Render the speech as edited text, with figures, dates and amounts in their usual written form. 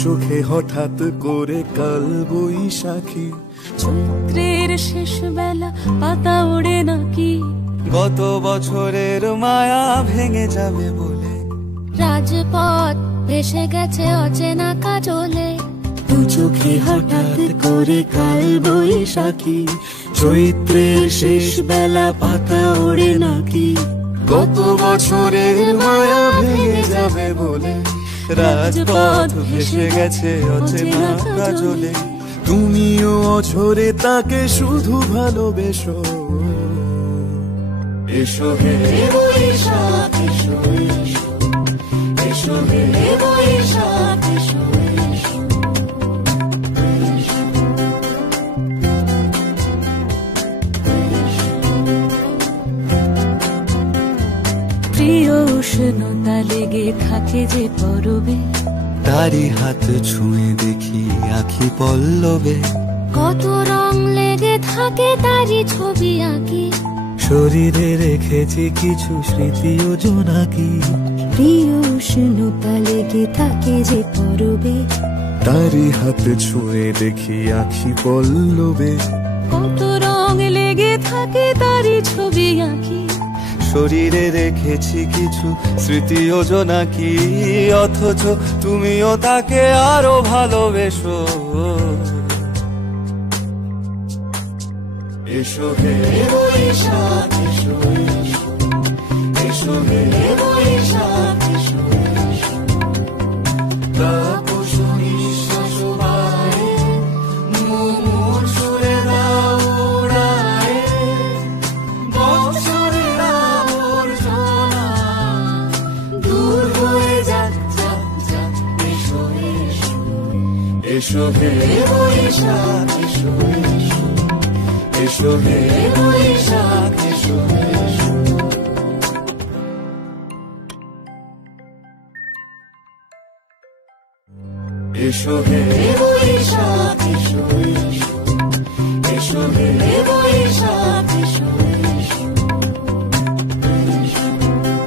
চোখে হঠাৎ করে কাল বৈশাখী, চৈত্রের শেষ বেলা পাতা ওড়ে নাকি, গত বছরের মায়া ভেঙে যাবে বলে, রাজপথ ভেসে গেছে অচেনা কাজলে, দু চোখে হঠাৎ করে কাল বৈশাখী, চৈত্রের শেষ বেলা পাতা ওড়ে নাকি, গত বছরের মায়া ভেঙে যাবে বলে, রাজপথ ভেসে গেছে অচেনা কাজলে, তুমিও অঝরে তাকে শুধু ভালোবেসো। এসো হে বৈশাখ এসো, এসো হে বৈশাখ এসো। প্রিয় উষ্ণতা লেগে থাকে যে পরবে, তারি হাত ছুঁয়ে দেখি আখি পল্লবে, কত রং লেগে থাকে তারই ছবি আঁকি, শরীরে রেখেছি কিছু স্মৃতি ও জোনাকি, প্রিয় উষ্ণতা লেগে থাকে যে পরবে, তারি হাত ছুঁয়ে দেখি আখি পল্লবে, কত রং লেগে থাকে তারই ছবি আঁকি, শরীরে রেখেছি কিছু স্মৃতি ও জোনাকি, অথচ তুমিও তাকে আরো ভালোবেসো। এসো হে বৈশাখ এসো, এসো হে বৈশাখ এসো, তাপস নিঃশ্বাস বায়ে, মুমুর সুরে দাও উড়ায়ে, বৎসরের আবর্জনা দূর হয়ে যাক যাক যাক। এসো এসো, এসো হে বৈশাখ এসো, এসো হে বৈশাখ এসো, এসো হে বৈশাখ এসো।